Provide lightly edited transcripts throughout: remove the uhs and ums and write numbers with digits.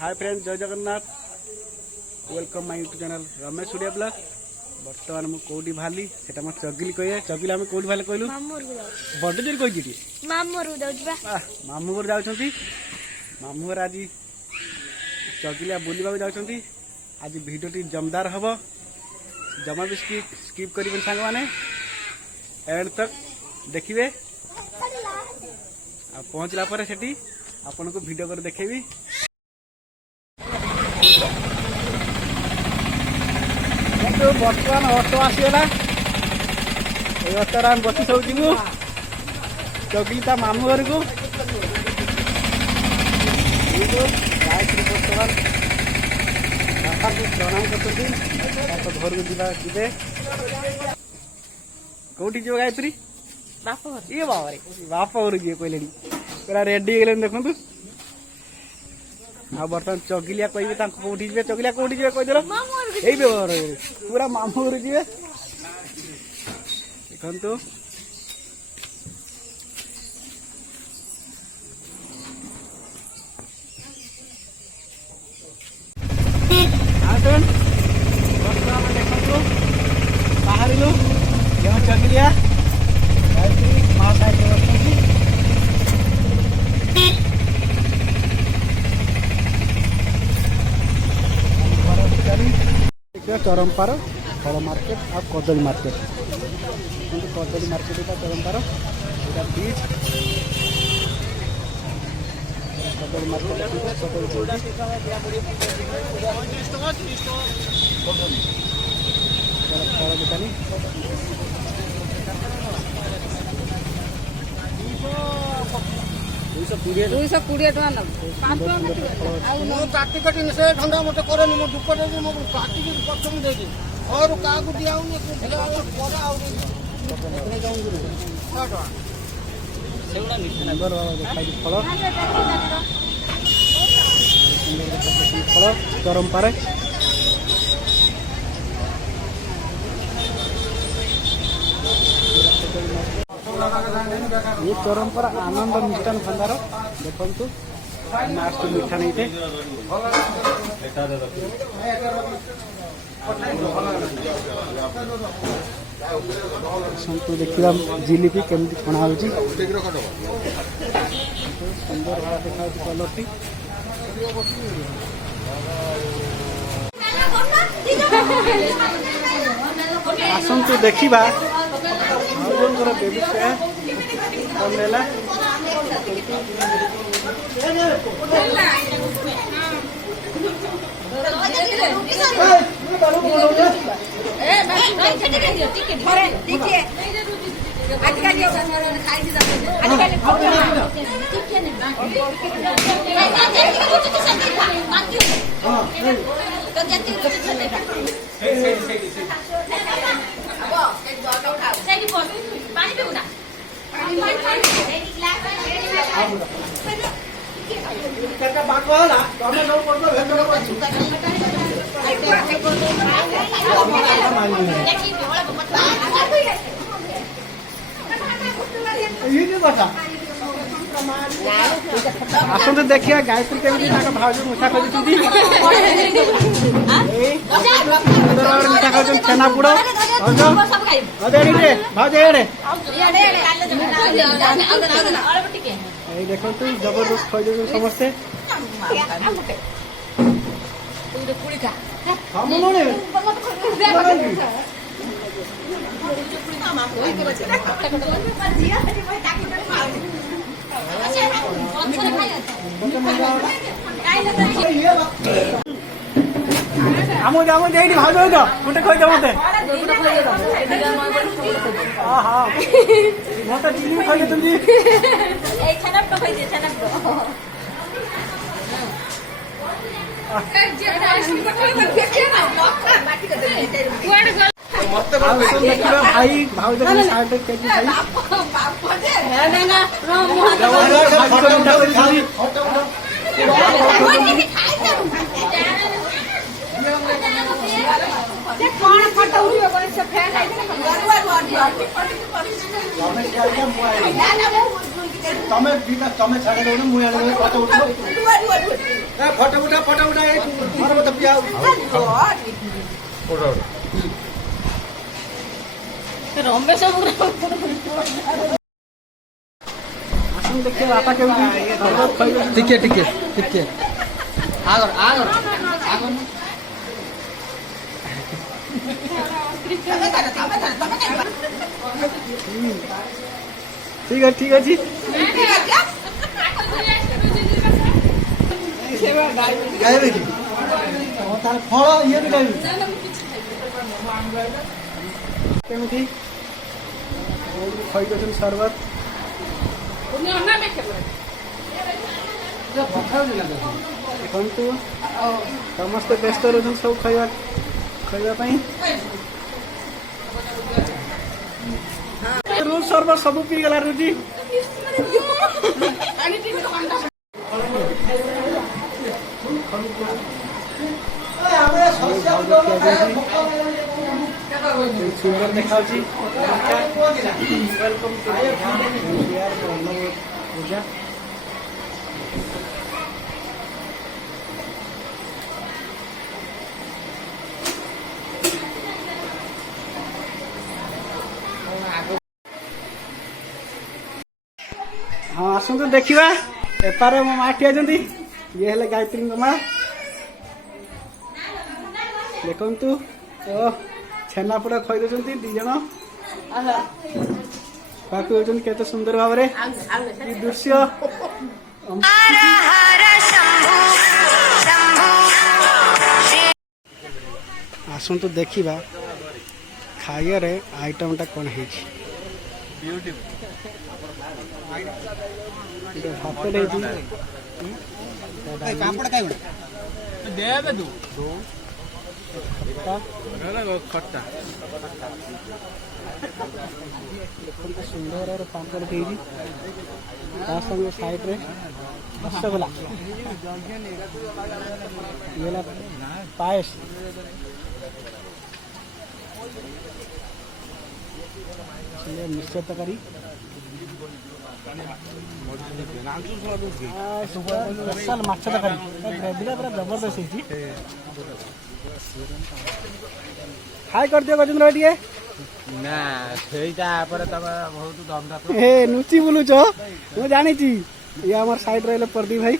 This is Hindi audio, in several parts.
हाय फ्रेंड्स, जय Jagannath. Welcome my YouTube channel Ramesh Surya blog. बर्तमान मुझे कौटी बाहरी से मोर चगिली कहे चगिली आम कौटी बाहर कहलु बड़ जोर कही मामू घर जाऊँच मामू घर आज चगिलिया बुलवा जाऊँच। आज भिडियोटी जमदार हम जमा भी स्किप करेंगे सांग मैंने एंड तक देखिए। आ पहुँचला पर सेठी आपन को वीडियो कर देखेबी। बर्तमान ऑटो आसीगला ऑटो बसी सब जीवु चगिली ता मामू घर को गायत्री बर्तमान बापा को प्रणाम कर घर को जीवे कौटी जीव गायत्री ये बाबा बाप घर जी कहले पूरा रेडी गले देखु। आ बर्तमान चगिलिया कहे कौटी जी चगिलिया कौटी जी कहीदेल यही व्यवहार पूरा मामू घर जी देखु। बाहर चगिलिया माँ चरमपार फल मार्केट और कदली मार्केट कदली मार्केट चरमपार बीच कदली मार्केट फल दुकानी 220 टका काटी काटी से ठंडा मत करे मो दुकान में मो काटी के पछम दे दे और का को दियाउ ने पड़ा आउ ने जाऊंगी काटवा सेउडा मिठा नंबर देखाई फल फल चरमपार ये चरमपार आनंद मिष्टान भंडार देखु लास्ट मिठा नहीं थे देखा जिलेबी केमती छणा हो सुंदर भाव देखा कलर टी आसतु देखा बेबी नेला आसतु देखिए गायत्री केमी भाज मिठा कर मिठा कर छेनापोड़ भाज देखु जबरदस्त खाई समस्ते आमो जामो देडी भाज हो तो गोटे खई दे मते हां मते चिनी खई दे तुम जी ए छनप तो खई दे छनप तो भाई भाव तमें छाड़ दो मुझे ଫଟୋ ଉଠା ଏଇ ମୋର ମତେ ପିଆ ରମେଶ ଆସନ୍ତୁ ଦେଖିବା ବାପା କେମିତି ସର୍ବତ ଖାଇବେ। ଟିକେ ଆଗର ଠିକ ଅଛି ଖାଇବେ କି ତାର ଫଳ ଇଏ ବି ଖାଇବି କେମିତି ଖାଇଦେଉଛନ୍ତି ସର୍ବତ। ଦେଖନ୍ତୁ ସମସ୍ତେ ବ୍ୟସ୍ତ ରହୁଛନ୍ତି ସବୁ ଖାଇବା ପାଇଁ। ରୁଚି ସର୍ବତ ସବୁ ପିଇଗଲା ରୁଚି। ସୁନ୍ଦର ଦେଖାଉଛି। ପୂଜା ହଁ ଆସନ୍ତୁ ଦେଖିବା। ଏପାରେ ମୋ ମା ଠିଆ ଅଛନ୍ତି, ଇଏ ହେଲେ ଗାୟତ୍ରୀଙ୍କ ମା। ଦେଖନ୍ତୁ ଓ ଛେନାପୋଡ଼ ଖୋଇ ଦେଉଛନ୍ତି 2 ଜଣ। ପାକୁ ହେଉଛନ୍ତି କେତେ ସୁନ୍ଦର ଭାବରେ ଏ ଦୃଶ୍ୟ। ଆସନ୍ତୁ ଦେଖିବା ଖାଇବାରେ ଆଇଟମଟା କ'ଣ ହେଇଛି। ଭାତ ଖଟା ଦେଖନ୍ତୁ ସୁନ୍ଦର ପାମ୍ପଡ଼ ଦେଇଛି, ତା ସଙ୍ଗେ ସାଇଡରେ ରସଗୋଲା, ଇଏ ହେଲା ପାଏସ, ମିଶ୍ର ତରକାରୀ, ସ୍ପେଶାଲ ମାଛ ତରକାରୀ। ଗ୍ରେଭିଟା ପୁରା ଜବରଦସ୍ତ ହେଇଛି। ହାଇ କରିଦିଅ ଗଜେନ୍ଦ୍ର ଭାଇ ଟିକେ। ନା ସେଇଟା ପରେ ତମେ ବହୁତ ଦମଦାର ହେ ନୁଚି ବୁଲୁଛ ମୁଁ ଜାଣିଛି। ଇଏ ଆମର ସାଇଡ୍ ରହିଲେ ପ୍ରଦୀପ ଭାଇ।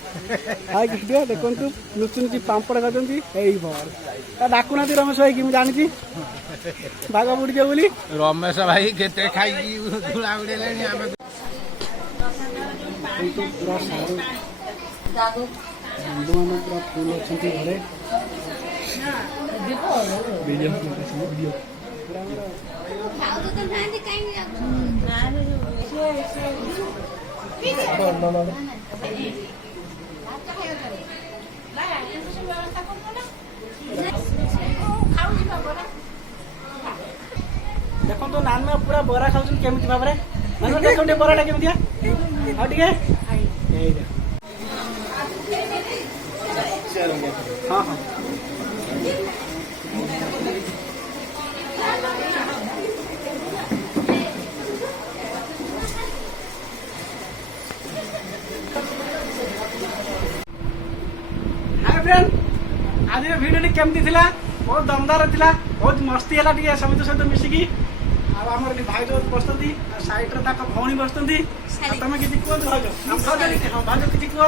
ହାଇ କରିଦିଅ। ଦେଖନ୍ତୁ ନୁଚି ନୁଚି ପାମ୍ପଡ଼ ଖାଉଛନ୍ତି। ଏଇ ବଲ ଡାକୁନାହାନ୍ତି ରମେଶ ଭାଇ କି ମୁଁ ଜାଣିଛି ଭାଗ ବୁଡ଼ିଯିବ ବୋଲି। ରମେଶ ଭାଇ କେତେ ଖାଇକି ଧୂଳା ଉଡେଇଲେଣି। ଆମେ ପୁରା ସାରୁ ବନ୍ଧୁମାନେ ପୁରା ଫୁଲ ଅଛନ୍ତି ଘରେ। ଦେଖନ୍ତୁ ନାନା ପୁରା ବରା ଖାଉଛନ୍ତି କେମିତି ଭାବରେ। ଦେଖନ୍ତୁ ବରାଟା କେମିତିଆ ଆଉ ଟିକେ ହଁ ହଁ ଆଜିର ଭିଡ଼ିଓଟି କେମିତି ଥିଲା? ବହୁତ ଦମଦାର ଥିଲା, ବହୁତ ମସ୍ତି ହେଲା ଟିକେ ସମସ୍ତ ସହିତ ମିଶିକି। ଆଉ ଆମର ଏଠି ଭାଇ ବସୁଛନ୍ତି, ସାଇଡରେ ତାଙ୍କ ଭଉଣୀ ବସୁଛନ୍ତି। ତମେ କିଛି କୁହନ୍ତୁ ଭାଉଜ। ହଁ ଭାଉଜ କିଛି କୁହ।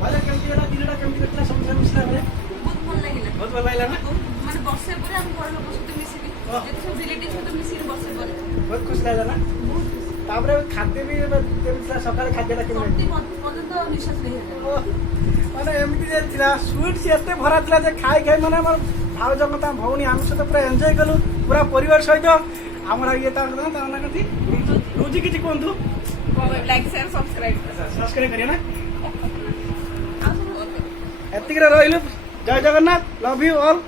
ଭାଉଜ କେମିତି ହେଲା ଦିନଟା କେମିତି ଥିଲା ସମସ୍ତେ ମିଶିଲା ପରେ? ବହୁତ ଭଲ ଲାଗିଲା। ବହୁତ ଭଲ ଲାଗିଲା ନା? ମାନେ ବର୍ଷେ ପରେ ଆମେ ଘର ଲୋକ ସହିତ ମିଶିକି ସବୁ ରିଲେଟିଭ ସହିତ ମିଶିକି ବର୍ଷେ ପରେ ବହୁତ ଖୁସି ଲାଗିଲା ନା? ତାପରେ ଖାଦ୍ୟ ବି କେମିତି ଥିଲା? ସକାଳେ ଖାଦ୍ୟଟା କେମିତି? ପର୍ଯ୍ୟନ୍ତ ନିଶ୍ୱାସ ନେଇଗଲା। ମାନେ ଏମିତି ଯେ ଥିଲା ସୁଇଟ୍ସ ଏତେ ଭରା ଥିଲା ଯେ ଖାଇ ମାନେ ଆମର ଭାଉଜଙ୍କ ତା ଭଉଣୀ ଆମ ସହିତ ପୁରା ଏନ୍ଜୟ କଲୁ ପୁରା ପରିବାର ସହିତ। ଆମର ଇଏ ତାଙ୍କ ନାଁ କନ୍ତି ରୁଚି କିଛି କୁହନ୍ତୁ। ଲାଇକ୍ ସେୟାର ସବସ୍କ୍ରାଇବ କରିବେ ନା? ଏତିକିରେ ରହିଲୁ। ଜୟ ଜଗନ୍ନାଥ। Love you all.